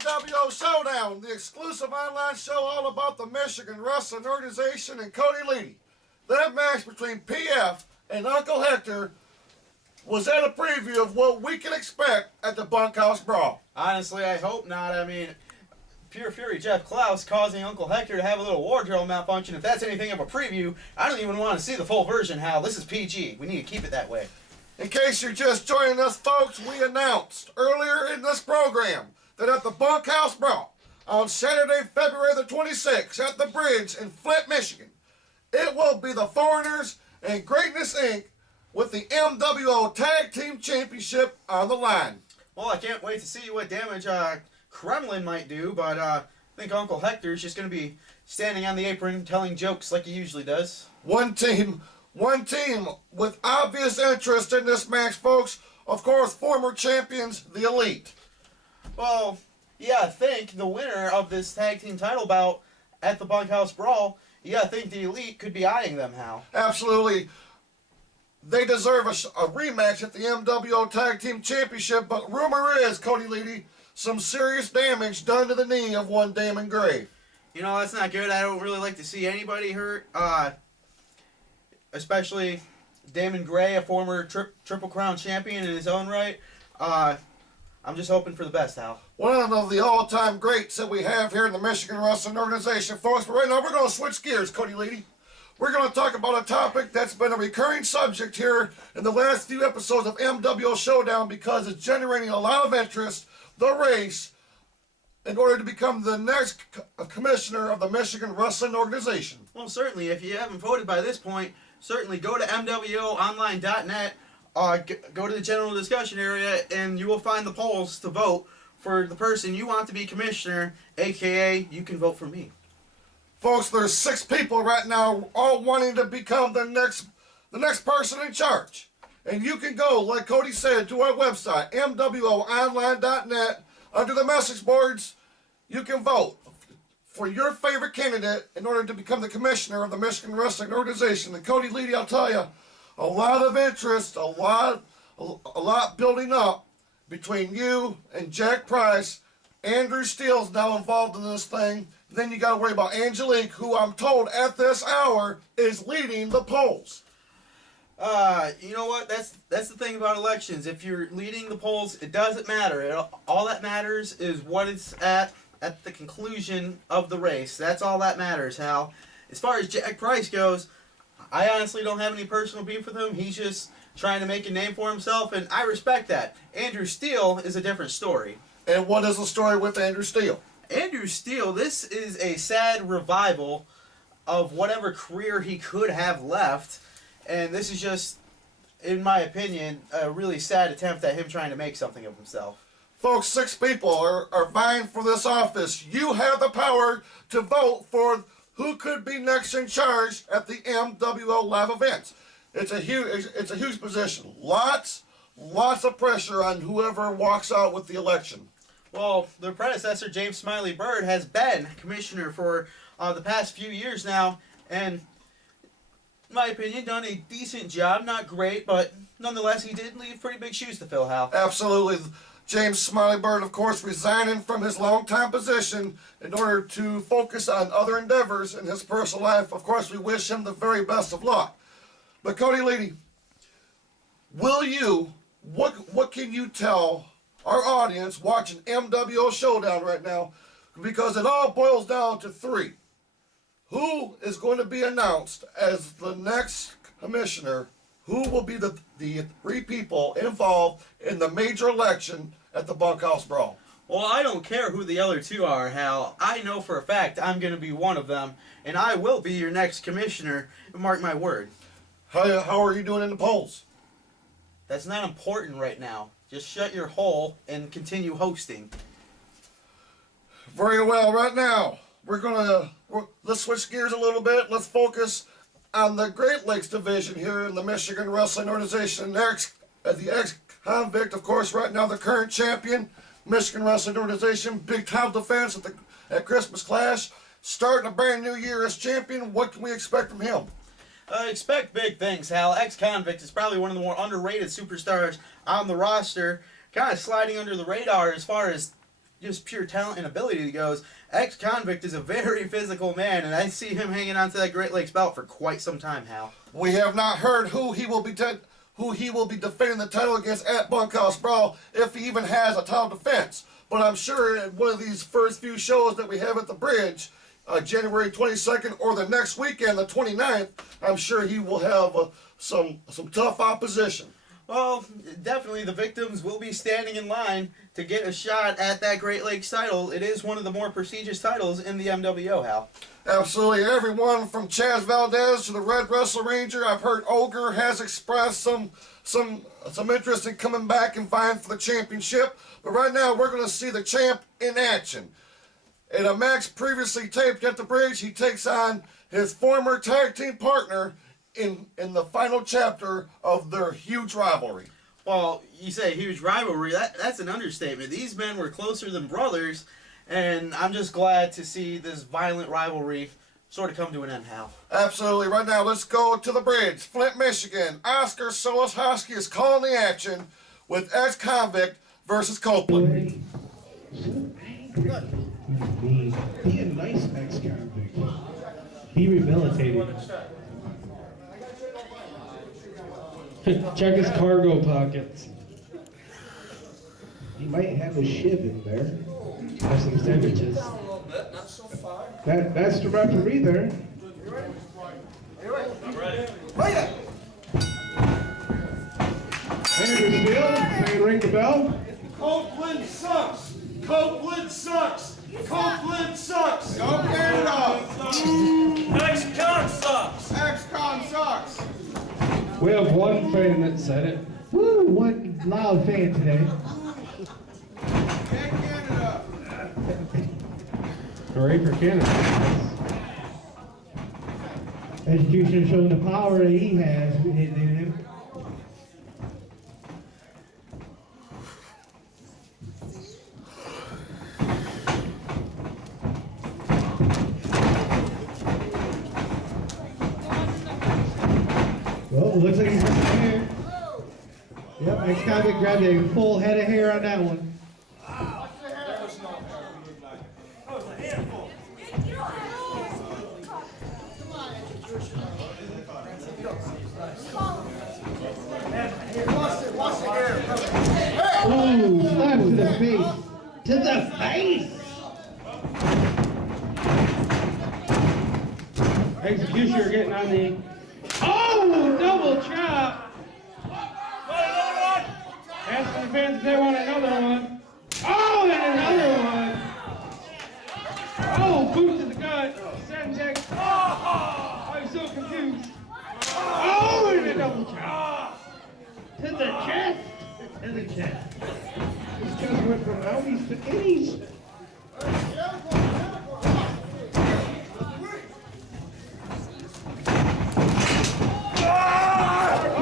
MWO Showdown, the exclusive online show all about the Michigan Wrestling Organization and Cody Leedy. That match between PF and Uncle Hector was that a preview of what we can expect at the Bunkhouse Brawl? Honestly, I hope not. I mean, Pure Fury Jeff Klaus causing Uncle Hector to have a little wardrobe malfunction. If that's anything of a preview, I don't even want to see the full version, Hal. This is PG. We need to keep it that way. In case you're just joining us, folks, we announced earlier in this program that at the Bunkhouse Brawl on Saturday, February the 26th at the Bridge in Flint, Michigan, it will be the Foreigners and Greatness Inc. with the MWO Tag Team Championship on the line. Well, I can't wait to see what damage Kremlin might do, but I think Uncle Hector's just going to be standing on the apron telling jokes like he usually does. One team with obvious interest in this match, folks. Of course, former champions, the Elite. Well, yeah, I think the winner of this tag team title bout at the Bunkhouse Brawl, yeah, I think the Elite could be eyeing them, Hal. Absolutely. They deserve a rematch at the MWO Tag Team Championship, but rumor is, Cody Leedy, some serious damage done to the knee of one Damon Gray. You know, that's not good. I don't really like to see anybody hurt, especially Damon Gray, a former Triple Crown champion in his own right. I'm just hoping for the best, Hal. One of the all-time greats that we have here in the Michigan Wrestling Organization, folks. But right now, we're going to switch gears, Cody Leedy. We're going to talk about a topic that's been a recurring subject here in the last few episodes of MWO Showdown because it's generating a lot of interest, the race, in order to become the next commissioner of the Michigan Wrestling Organization. Well, certainly, if you haven't voted by this point, certainly go to MWOonline.net, go to the general discussion area, and you will find the polls to vote for the person you want to be commissioner, a.k.a. you can vote for me. Folks, there's 6 people right now all wanting to become the next person in charge. And you can go, like Cody said, to our website, MWOonline.net. Under the message boards, you can vote for your favorite candidate in order to become the commissioner of the Michigan Wrestling Organization. And Cody Leedy, I'll tell you, a lot of interest, a lot building up between you and Jack Price. Andrew Steele's now involved in this thing. Then you got to worry about Angelique, who I'm told at this hour is leading the polls. You know what? That's the thing about elections. If you're leading the polls, it doesn't matter. All that matters is what it's at the conclusion of the race. That's all that matters, Hal. As far as Jack Price goes, I honestly don't have any personal beef with him. He's just trying to make a name for himself, and I respect that. Andrew Steele is a different story. And what is the story with Andrew Steele? Andrew Steele, this is a sad revival of whatever career he could have left. And this is just, in my opinion, a really sad attempt at him trying to make something of himself. Folks, 6 people are vying for this office. You have the power to vote for who could be next in charge at the MWO live events. It's a huge position. Lots of pressure on whoever walks out with the election. Well, their predecessor, James Smiley Bird, has been commissioner for the past few years now, and in my opinion, done a decent job. Not great, but nonetheless, he did leave pretty big shoes to fill, Hal. Absolutely. James Smiley Bird, of course, resigning from his longtime position in order to focus on other endeavors in his personal life. Of course, we wish him the very best of luck. But Cody Leedy, what can you tell our audience watching MWO Showdown right now? Because it all boils down to 3. Who is going to be announced as the next commissioner? Who will be the 3 people involved in the major election at the Bunkhouse Brawl? Well, I don't care who the other 2 are, Hal. I know for a fact I'm going to be one of them, and I will be your next commissioner. Mark my word. How are you doing in the polls? That's not important right now. Just shut your hole and continue hosting. Very well. Right now, let's switch gears a little bit. Let's focus on the Great Lakes division here in the Michigan Wrestling Organization. The X-Convict, of course, right now the current champion, Michigan Wrestling Organization. Big title defense at Christmas Clash. Starting a brand new year as champion. What can we expect from him? Expect big things, Hal. X-Convict is probably one of the more underrated superstars on the roster. Kind of sliding under the radar as far as just pure talent and ability goes, X-Convict is a very physical man, and I see him hanging on to that Great Lakes belt for quite some time, Hal. We have not heard who he will be defending the title against at Bunkhouse Brawl, if he even has a title defense. But I'm sure in one of these first few shows that we have at the bridge, January 22nd or the next weekend, the 29th, I'm sure he will have some tough opposition. Well, definitely the victims will be standing in line to get a shot at that Great Lakes title. It is one of the more prestigious titles in the MWO, Hal. Absolutely. Everyone from Chaz Valdez to the Red Wrestle Ranger. I've heard Ogre has expressed some interest in coming back and vying for the championship. But right now, we're going to see the champ in action. In a match previously taped at the bridge, he takes on his former tag team partner in the final chapter of their huge rivalry. Well, you say huge rivalry, that's an understatement. These men were closer than brothers, and I'm just glad to see this violent rivalry sort of come to an end, Hal. Absolutely. Right now, let's go to the bridge. Flint, Michigan. Oscar Solis-Hosky is calling the action with X-Convict versus Copeland. Be a nice ex-convict. Be rehabilitated. Check his cargo pockets. He might have a shiv in there. Have some sandwiches. That's the referee there. Andrew Steele, saying ring the bell. Copeland sucks. Copeland sucks. Copeland sucks. Don't get it off. X-Con sucks. X-Con sucks. We have one fan that said it. Woo, one loud fan today. Get Canada. Hooray for Canada. Executioner showing the power that he has in him. Well, it looks like he's got some hair. Yep, X-Convict grabbed a full head of hair on that one. Ooh, slap to the face. To the face! Executioner getting on the... Oh, double chop! Asking the fans if they want another one. Oh, and another one! Oh, boot to the gut. Send Oh, I'm so confused. Oh, and a double chop. To the chest. To the chest. This just went from outies to innies.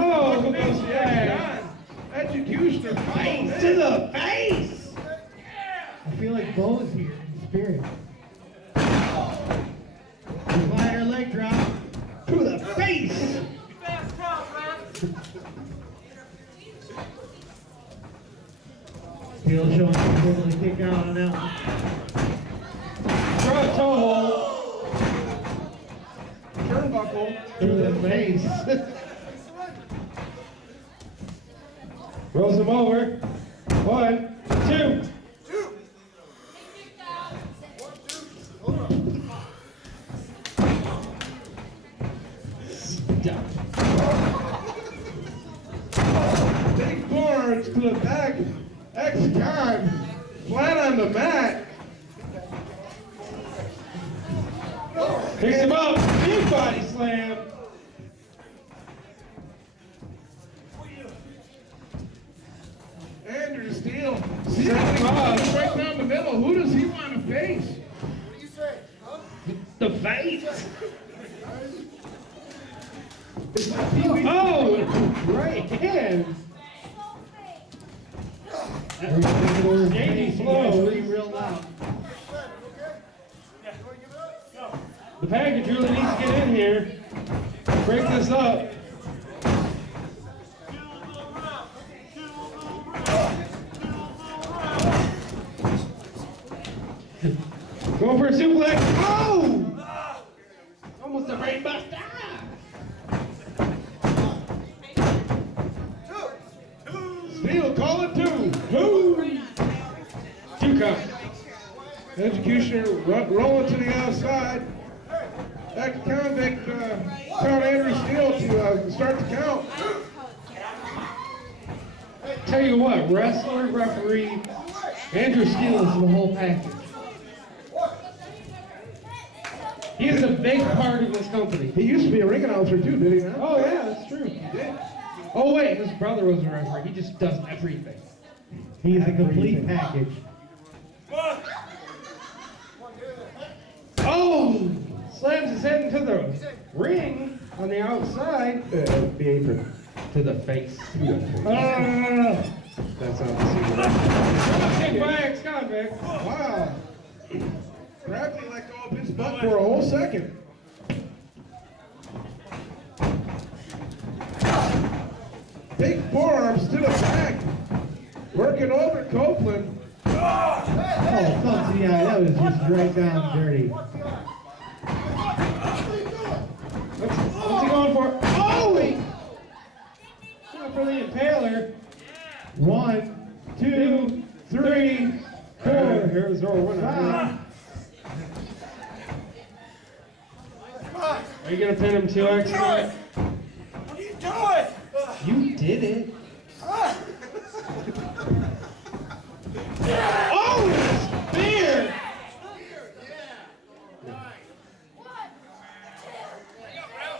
Oh, look at that. Executioner face to the face! I feel like Bo's here in spirit. Fire leg drop to the face! Steel showing able to kick out on that one. Throw a toe hold. Turnbuckle To the face. Rolls him over. 1, 2. Big forearms to the back. X-Con flat on the mat. Picks him up. Big body slam. Andrew Steele. Set him up. Right down the middle. Who does he want to face? The face. Oh, right hand. Davey slow. Real loud. The package really needs to get in here. Break this up. Reverse suplex. Oh! Almost a brain buster. Steel, call it 2. 2. 2 count. Executioner rolling to the outside. X-Convict count Andrew Steele to start the count. Tell you what, wrestler, referee, Andrew Steele is the whole package. He is a big part of this company. He used to be a ring announcer too, did he not? Oh yeah, that's true. He did. Oh wait, his brother was a referee. He just does everything. He's a complete package. Oh! Slams his head into the ring on the outside. The apron. To the face. No. That's not the secret. Kick by X-Convict. Wow. Gravity let go of his butt for a whole second. Big forearms to the back. Working over Copeland. Oh, thumb to the eye. That was just right down dirty. What's he going for? Oh! Wait! Going for the impaler. 1, 2, 3, 4. Here's our winner. Are you gonna pin him to X? What are you doing? You did it. Oh! Spear!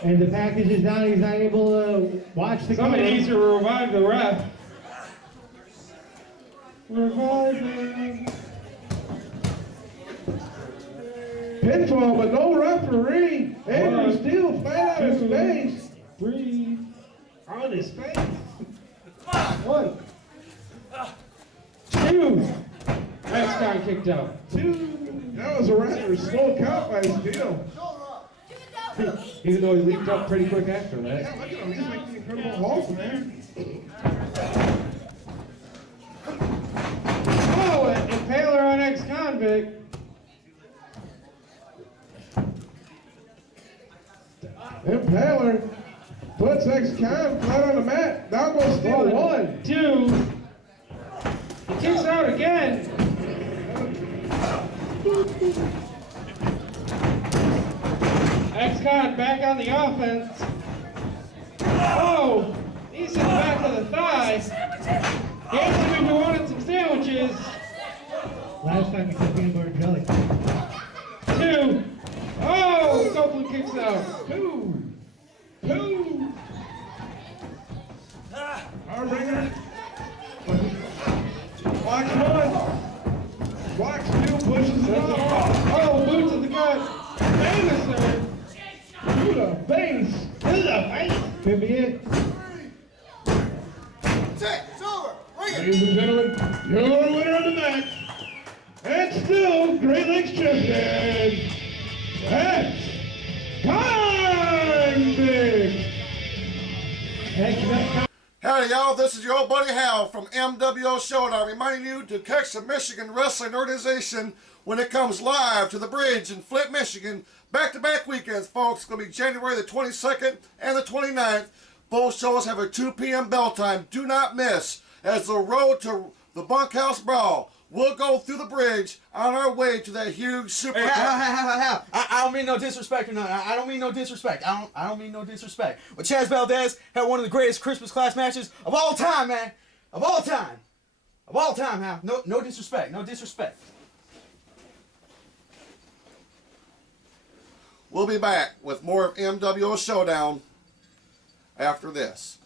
And the package is down. He's not able to watch the Somebody cover. needs to revive the ref. Revive him. Pinfall, but no referee. Andrew Steele flat out his face. 3. On his face. 1. 2. X-Con kicked out. 2. That was a rather slow count by Steele. Even though he leaped up pretty quick after that. Yeah, look at him. He's like the Incredible Hulk, man. Oh, an impaler on X-Convict. Impaler puts X-Con flat on the mat. Down goes Steele. 1. 2. He kicks out again. X-Con back on the offense. Oh! He's in the back of the thigh. He asked him if he wanted some sandwiches. Last time he said peanut butter jelly. 2. Oh! Copeland kicks out. 2. 2. Our ringer. Blocks 1. Blocks 2. Pushes it up. Oh, boots in the gut. Famous there. To the face. To the face. Could be it. Ladies and gentlemen, your winner of the match, and still Great Lakes champion, X-Convict. Howdy, y'all. This is your old buddy Hal from MWO Showdown, reminding you to catch the Michigan Wrestling Organization when it comes live to the Bridge in Flint, Michigan. Back-to-back weekends, folks. It's going to be January the 22nd and the 29th. Both shows have a 2 p.m. bell time. Do not miss. As the road to the Bunkhouse Brawl, we'll go through the bridge on our way to that huge super. Hey, how. I don't mean no disrespect or nothing. I don't mean no disrespect. I don't mean no disrespect. But Chaz Valdez had one of the greatest Christmas class matches of all time, man. Of all time. Of all time, Hal. No disrespect. No disrespect. We'll be back with more of MWO Showdown after this.